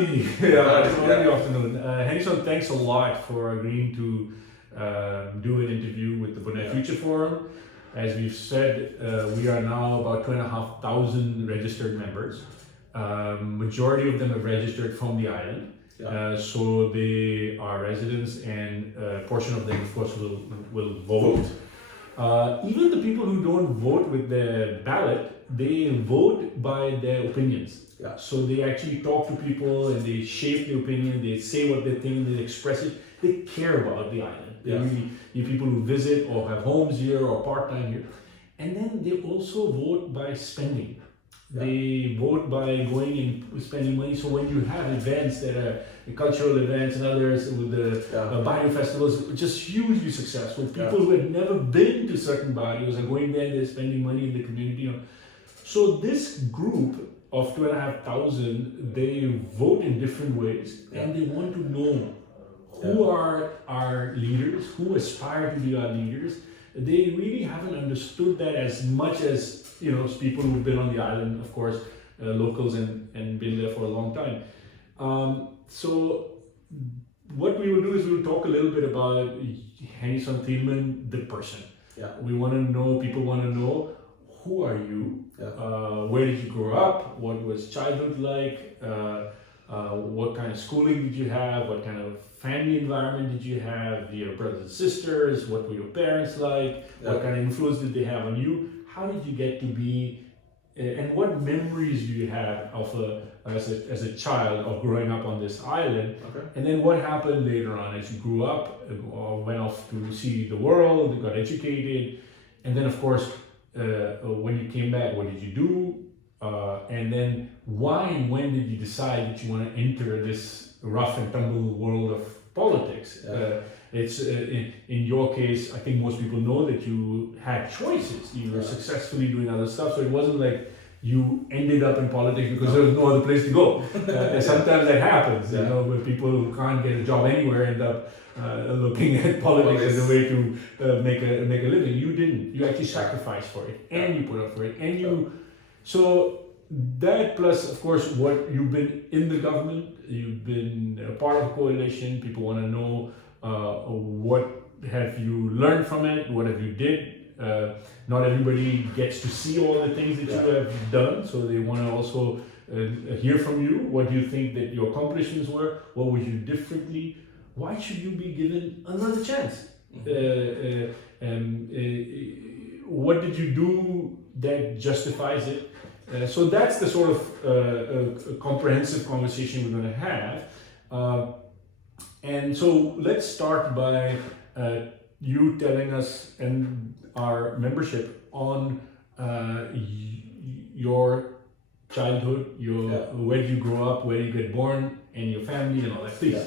Yeah, it's already afternoon. Hennyson, thanks a lot for agreeing to do an interview with the Bonaire Future Forum. As we've said, we are now about 2,500 registered members. Majority of them have registered from the island. So they are residents, and a portion of them, of course, will vote. Even the people who don't vote with their ballot, they vote by their opinions. So they actually talk to people and they shape their opinion, they say what they think, they express it. They care about the island. They really, you people who visit or have homes here or part-time here. And then they also vote by spending. They vote by going and spending money. So when you have events that are cultural events and others with the bio festivals, just hugely successful. People who had never been to certain barrios are going there and they're spending money in the community. So this group of 2,500, they vote in different ways and they want to know who are our leaders, who aspire to be our leaders. They really haven't understood that as much as people who've been on the island, of course, locals and been there for a long time. So what we will do is we'll talk a little bit about Hennyson Thielman, the person. We want to know, people want to know, who are you? Where did you grow up? What was childhood like? What kind of schooling did you have? What kind of family environment did you have? Your brothers and sisters? What were your parents like? What kind of influence did they have on you? How did you get to be, and what memories do you have of as a child of growing up on this island? And then what happened later on as you grew up, or went off to see the world, got educated, and then of course, when you came back, what did you do? And then why and when did you decide that you want to enter this rough and tumble world of politics? It's in your case, I think most people know that you had choices. You were successfully doing other stuff, so it wasn't like you ended up in politics because there was no other place to go. Sometimes that happens, where people who can't get a job anywhere end up looking at politics as a way to make a living. You didn't. You actually sacrificed for it, and you put up for it, and you. So that plus, of course, what you've been in the government, you've been a part of a coalition. People want to know what have you learned from it, what have you did. Not everybody gets to see all the things that you have done, so they want to also hear from you. What do you think that your accomplishments were? What would you do differently? Why should you be given another chance? What did you do that justifies it? So that's the sort of comprehensive conversation we're going to have. And so let's start by you telling us and our membership on your childhood, where did you grow up, where did you get born, and your family and all that. Please.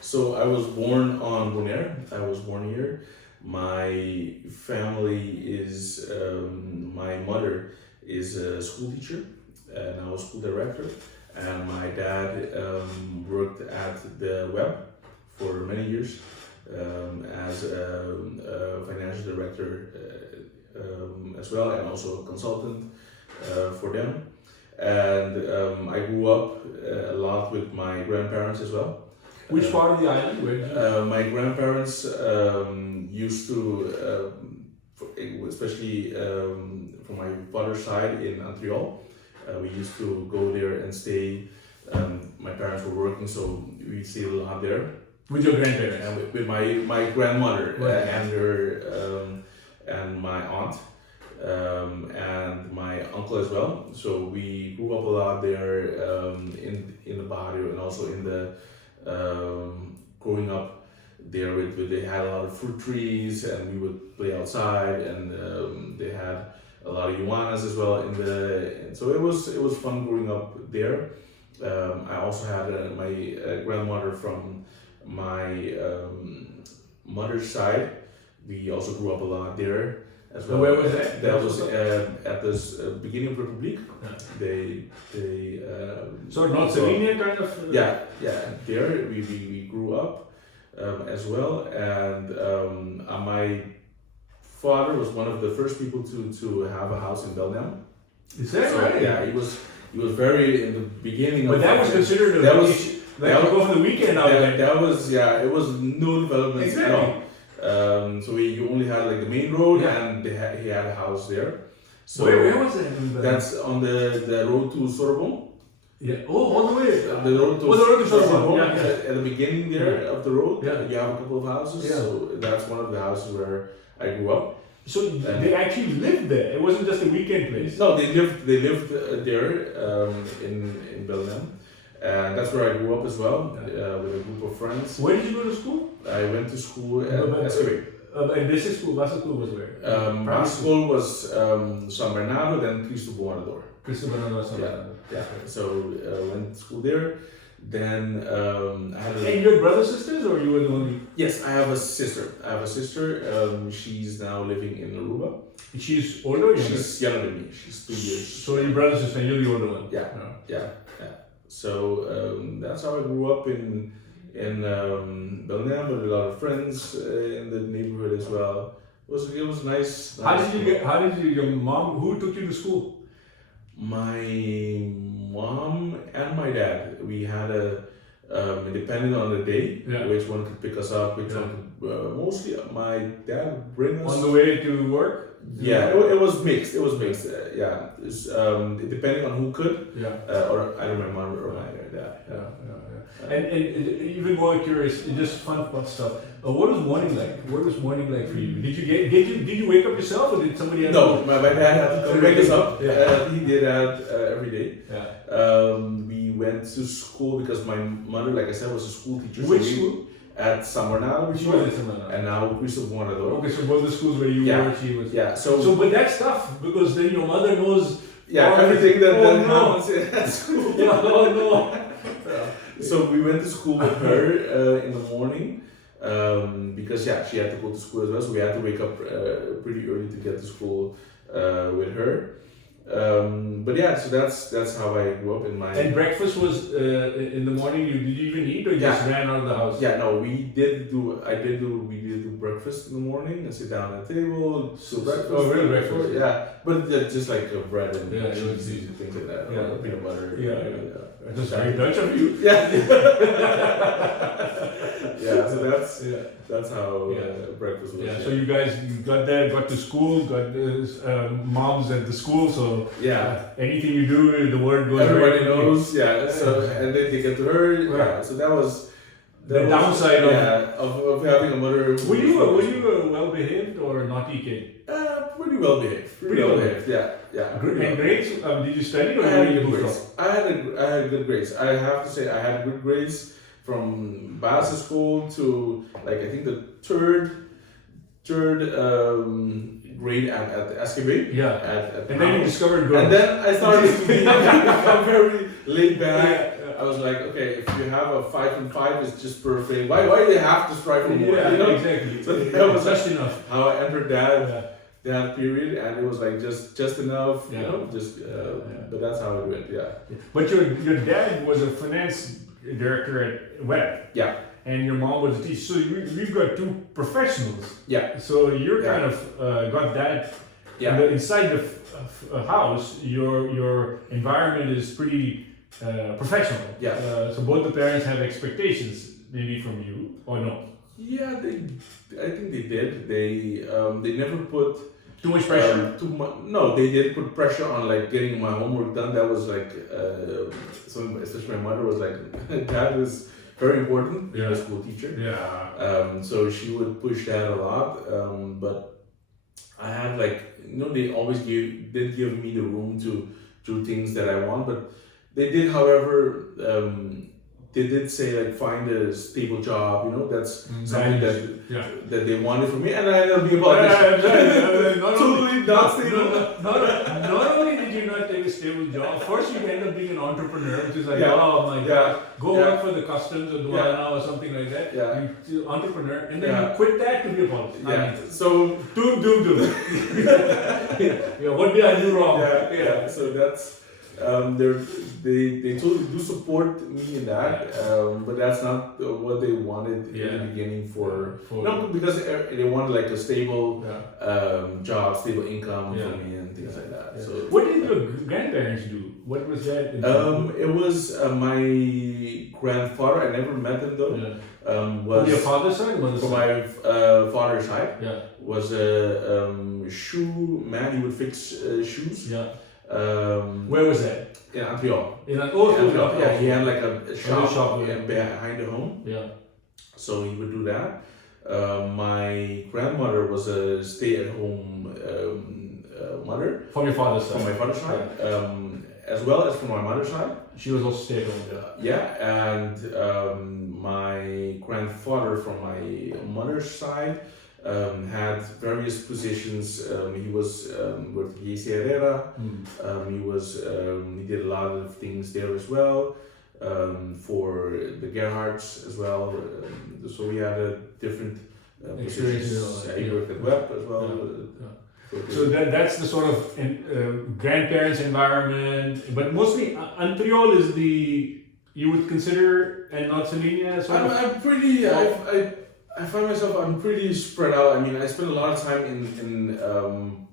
So I was born on Bonaire. I was born here. My family is, my mother is a school teacher and I was school director, and my dad worked at the web for many years as a financial director as well, and also a consultant for them. And I grew up a lot with my grandparents as well. Which part of the island? Where my grandparents used to, especially from my father's side in Montreal, we used to go there and stay. My parents were working, so we stayed a lot there. With your grandparents? And with my grandmother and her and my aunt and my uncle as well. So we grew up a lot there in the barrio, and also in the growing up there they had a lot of fruit trees, and we would play outside, and they had a lot of iguanas as well so it was fun growing up there. I also had my grandmother from my mother's side. We also grew up a lot there as well. Where was that? That was at the beginning of Republic. They so North Slovenia kind of. There we grew up as well, and my father was one of the first people to have a house in Belgium. Is that right? Yeah, he was very in the beginning. But of that was considered a that was vacation. Like you go for the weekend out there. that was it was no development at all. So you only had like the main road, and he had a house there. So where was it? That's on the road to Sorbonne. Yeah. Oh, all the way. The road to Sorbonne. Yeah. At the beginning there of the road, you have a couple of houses. Yeah. So that's one of the houses where I grew up. So they actually lived there. It wasn't just a weekend place. No, they lived there in Bonaire, and that's where I grew up as well with a group of friends. Where did you go to school? I went to school at SKB. And basic school, school was where? My school was San Bernardo, then Cristo Bonaire. Cristo Bonaire, San Bernardo. Yeah. So went to school there. Then I had. And you had brothers, sisters, or you were the only? Yes, I have a sister. She's now living in Aruba. She's older or younger? She's younger than me. She's 2 years. So your brother, sister, and you're the older one? Yeah. So that's how I grew up in Bonaire with a lot of friends in the neighborhood as well. It was nice. How did your mom, who took you to school? My mom and my dad, we had depending on the day, which one could pick us up, which one could, mostly my dad would bring us. On the way to work? Yeah, it was mixed. It's, depending on who could. Or either my mom or my dad. And even more curious, just fun stuff. What was morning like? What was morning like for you? Did you wake up yourself, or did somebody else? No, my dad had to wake us up. He did that every day. We went to school because my mother, like I said, was a school teacher. Which school? At San Bernardo, and now Cristo Bonaire. Okay, so both the schools where you were, she was. Yeah. So, but that's tough because then your mother knows. Everything that happens at school. So we went to school with her in the morning because she had to go to school as well. So we had to wake up pretty early to get to school with her. So that's how I grew up in my. And breakfast was in the morning. Did you even eat, or you just ran out of the house? Yeah, no, we did do breakfast in the morning and sit down at the table. So breakfast. Oh, real breakfast. Yeah, but just like bread and cheese, easy things like that. Yeah, peanut butter. That's very Dutch of you. So that's how breakfast was. So you guys got there, got to school, got moms at the school. So anything you do, the word goes. Everybody knows. So and then they get to her. So that was. The downside of having a mother. Were you a well-behaved or naughty kid? Pretty well behaved. Pretty well behaved. Yeah. And grades? Did you study or I were had you good grades. I had good grades. I have to say I had good grades from basic school to like I think the third grade at the SKB. And then you discovered girls. And then I started to become very laid back. I was like, okay, if you have a 5 and 5, it's just perfect. Why do you have to strive for more? Exactly. So that was just enough. how I entered that period, and it was like just enough, but that's how it went. But your dad was a finance director at Web. And your mom was a teacher. So we've got two professionals. So you're kind of got that. Inside the house, your environment is pretty professional. So both the parents have expectations, maybe from you, or no? I think they did. They never put too much pressure. No, they did put pressure on like getting my homework done. That was like, especially my mother was like, that was very important. Being a school teacher. So she would push that a lot. But I had like, they always did give me the room to do things that I want, but. They did, however, they did say like find a stable job, that's something that they wanted from me, and I ended up being about totally not stable. Not only did you not take a stable job, first you end up being an entrepreneur, which is like, oh my god, go work for the customs or Douala or something like that. You entrepreneur, and then you quit that to be a politician. So do. What did I do wrong? So they totally do support me in that, but that's not what they wanted in the beginning for because they wanted like a stable job, stable income for me and things like that. So what did your grandparents do? What was that? It was my grandfather. I never met him though. Was your father's side? For my father's side. Was a shoe man. He would fix shoes. Where was that? In Montreal. Yeah, he had like a shop behind the home. So he would do that. My grandmother was a stay-at-home mother. From your father's side? From my father's side. As well as from my mother's side. She was also stay-at-home. And my grandfather from my mother's side had various positions. He was with J.C. Herrera. He did a lot of things there as well. For the Gerhards as well. So we had a different positions. He worked at Web as well. So that's the sort of grandparents' environment, but mostly Montreal is you would consider, and not Slovenia. I'm pretty. I find myself. I'm pretty spread out. I mean, I spend a lot of time in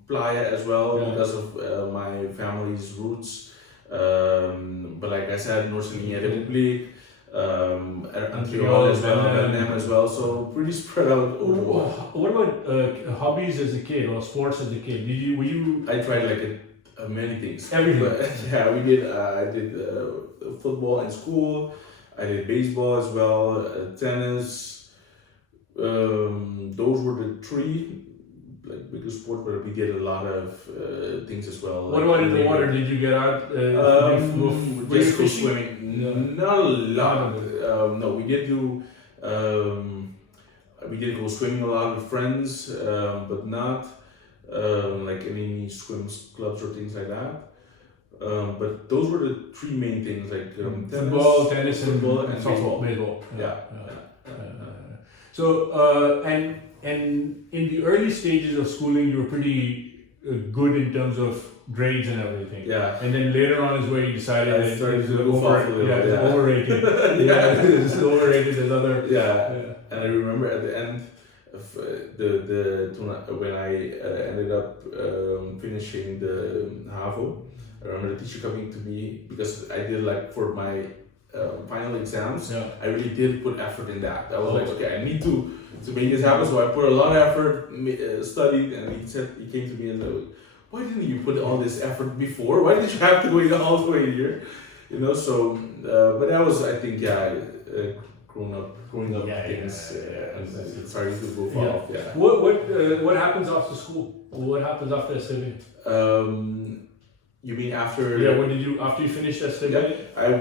Playa as well because of my family's roots. But like I said, North Slovenia Republic. Montreal as well, Bonaire as well, so pretty spread out. What about hobbies as a kid or sports as a kid? Were you? I tried like many things. Everything. But, we did. I did football in school. I did baseball as well, tennis. Those were the three biggest sports, but we did a lot of things as well. What about in the water? Did you get out? Just go swimming. Not a lot. No, we did do. We did go swimming a lot with friends, but not like any swim clubs or things like that. But those were the three main things, like football, tennis, football, and softball, baseball. So and in the early stages of schooling, you were pretty good in terms of grades and everything. And then later on is where you decided that it's overrated. It's overrated as other. And I remember at the end of when I ended up finishing the HAVO, I remember the teacher coming to me because I did like for my final exams. I really did put effort in that. I was like, okay, I need to make this happen. So I put a lot of effort, studied, and he came to me and said, why didn't you put all this effort before? Why did you have to wait all the way here? You know, so, but that was, I think, growing up things, and it's starting to go far off. What happens after school? What happens after STB? You mean after? What did you, after you finished STB? I